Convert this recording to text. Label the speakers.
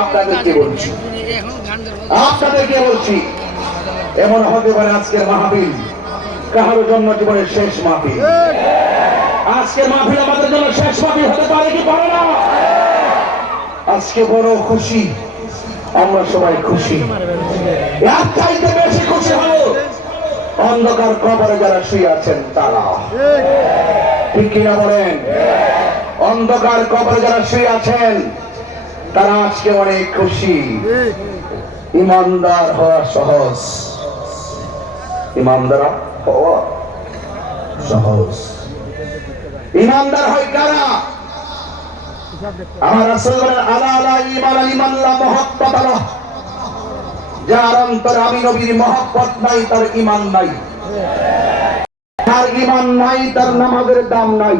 Speaker 1: আপনাদেরকে বলছি আপনাদেরকে বলছি, এমন হতে পারে আজকের মাহফিল কাহার জন্য জীবনের শেষ মাহফিল। আজকের মাহফিল আমাদের জন্য শেষ মাহফিল হতে পারে কি পারে না? আজকে বড় খুশি, আমরা সবাই খুশি। চাইতে বেশি খুশি হলো অন্ধকার কবরে যারা শুয়ে আছেন তারা ঠিক কিনা বলেন? অন্ধকার কবরে যারা শুয়ে আছেন, তারা আজকে অনেক খুশি। ইমানদার হওয়া সহজ। ইমানদার হওয়া সহজ। ইমানদার হয় কারা? আমার বলেন, আলা আলা ইমান আল ইমান, লা মুহাব্বাত আলাহ। যার অন্তরে আমি নবীর মহব্বত নাই, তার ইমান নাই। তার ইমান নাই, তার নামাজের দাম নাই।